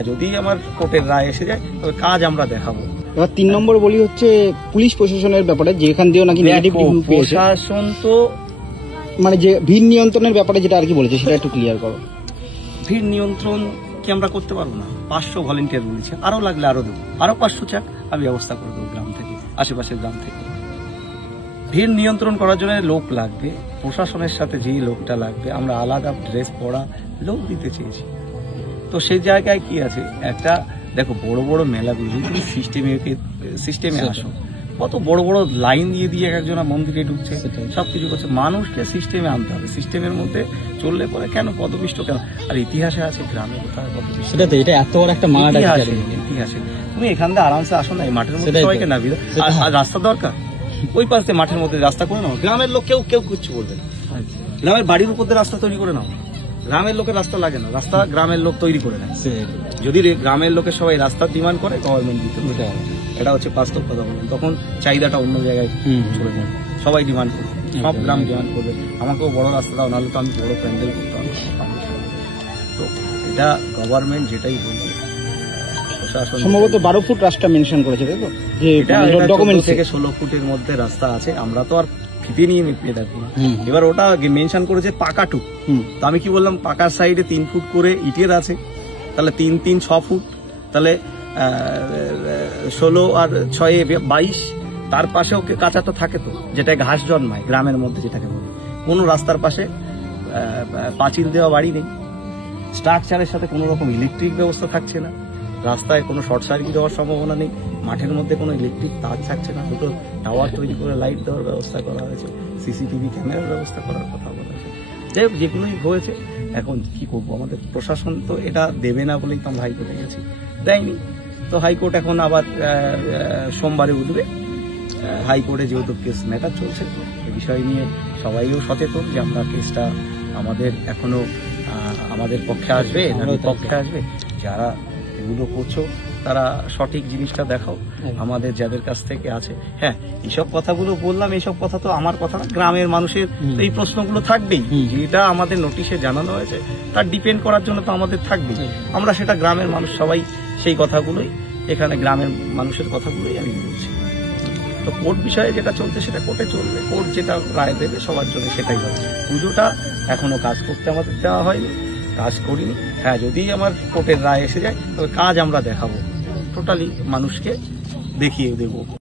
যদি আমার কোর্টের রায় এসে যায় তবে কাজ আমরা দেখাবো। এবার 3 নম্বর বলি হচ্ছে পুলিশ প্রশাসনের ব্যাপারে, যেখান দিয়েও নাকি নেগেটিভ রিভিউ পেয়েছে। প্রশাসন তো মানে যে ভিড় নিয়ন্ত্রণের ব্যাপারে যেটা আর কি বলেছে সেটা একটু ক্লিয়ার করো। ভিড় নিয়ন্ত্রণ কি আমরা করতে পারবো না? 500 ভলেন্টিয়ার বলেছে, আরো লাগলে আরো দেবো, আরো 500 চাক আমি ব্যবস্থা করে দেবো গ্রাম থেকে, আশেপাশের গ্রাম থেকে। ভিড় নিয়ন্ত্রণ করার জন্য লোক লাগবে, প্রশাসনের সাথে যেই লোকটা লাগবে আমরা আলাদা ড্রেস পরা লোক দিতে চেয়েছি। তো সেই জায়গায় কি আছে, একটা দেখো বড় বড় মেলাগুলো তুমি সিস্টেমে আসো, কত বড় বড় লাইন দিয়ে দিয়ে একজনা মন্দিরে ঢুকছে, সবকিছু করছে। মানুষকে সিস্টেমে আনতে হবে, সিস্টেমের মধ্যে চললে পরে কেন পদপিষ্ট কেন? আর ইতিহাসে আছে গ্রামে কোথায় পদপিষ্ট, সেটা তো এটা এত বড় একটা মাঠ ইতিহাসে তুমি এখান থেকে আরামসে আসো না, এই মাঠের মধ্যে সবাইকে নাবি। আর রাস্তা দরকার, ওই পাশে মাঠের মধ্যে রাস্তা করে নাও, গ্রামের লোক কেউ কিছু বলবে না। গ্রামের বাড়ির উপর দিয়ে রাস্তা তৈরি করে নাও, গ্রামের লোকের রাস্তা লাগে না, রাস্তা গ্রামের লোক তৈরি করে নেয়। যদি গ্রামের লোকের সবাই রাস্তা ডিমান্ড করে গভর্নমেন্ট দিতে হবে, এটা হচ্ছে বাস্তব কথা বলবেন। তখন চাহিদাটা অন্য জায়গায় চলে যাবে, সবাই ডিমান্ড করবে, সব গ্রাম ডিমান্ড করবে আমাকেও বড় রাস্তা দাও, নাহলে তো আমি বড় প্যান্ডেল করতে হবে। তো এটা গভর্নমেন্ট যেটাই বলবে, প্রশাসন সম্ভবত 12 ফুট রাস্তা মেনশন করেছে, তাই তো? যে ডকুমেন্ট থেকে 16 ফুটের মধ্যে রাস্তা আছে, আমরা তো আর ফিতে নিয়ে মেপে দেখবো না। এবার ওটা মেনশন করেছে পাকা টুক, তো আমি কি বললাম পাকার সাইডে 3 ফুট করে ইটের আছে, তাহলে 3 6 ফুট, তাহলে 16 আর 6 22, তার পাশেও কাঁচাটা থাকে তো, যেটা ঘাস জন্মায় গ্রামের মধ্যে, যেটাকে বলে কোনো রাস্তার পাশে পাঁচিল দেওয়া বাড়ি নেই, স্ট্রাকচারের সাথে কোনো রকম ইলেকট্রিক ব্যবস্থা থাকছে না, রাস্তায় কোনো শর্ট সার্কিট হওয়ার সম্ভাবনা নেই, মাঠের মধ্যে কোনো ইলেকট্রিক তার থাকছে না, দুটো টাওয়ার তৈরি করে লাইট দেওয়ার ব্যবস্থা করা হয়েছে, সিসিটিভি ক্যামেরার ব্যবস্থা করার কথা বলা হয়েছে। যাই হোক, যেগুলোই হয়েছে, এখন কি করবো, আমাদের প্রশাসন তো এটা দেবে না বলেই তো আমরা হাইকোর্টে গেছি, দেয়নি। তো হাইকোর্ট এখন আবার সোমবারে উঠবে, হাইকোর্টে যেহেতু কেস ম্যাটার চলছে, এই বিষয় নিয়ে সবাইও সচেতন যে আমরা কেসটা আমাদের এখনো আমাদের পক্ষে আসবে না বিপক্ষে আসবে। যারা এগুলো করছো তারা সঠিক জিনিসটা দেখাও, আমাদের যাদের কাছ থেকে আছে। হ্যাঁ, এইসব কথাগুলো বললাম, এইসব কথা তো আমার কথা না, গ্রামের মানুষের এই প্রশ্নগুলো থাকবেই, যেটা আমাদের নোটিশে জানানো হয়েছে তার ডিপেন্ড করার জন্য তো আমাদের থাকবেই। আমরা সেটা গ্রামের মানুষ সবাই সেই কথাগুলোই, এখানে গ্রামের মানুষের কথাগুলোই আমি বলছি। তো কোর্ট বিষয়ে যেটা চলছে সেটা কোর্টে চলবে, কোর্ট যেটা রায় দেবে সবার জন্য সেটাই হবে। পুজোটা এখনো কাজ করতে আমাদের দেওয়া হয়নি, কাজ করিনি। হ্যাঁ, যদি আমার কোর্টের রায় এসে যায় তবে কাজ আমরা দেখাবো, টোটালি মানুষকে দেখিয়ে দেবো।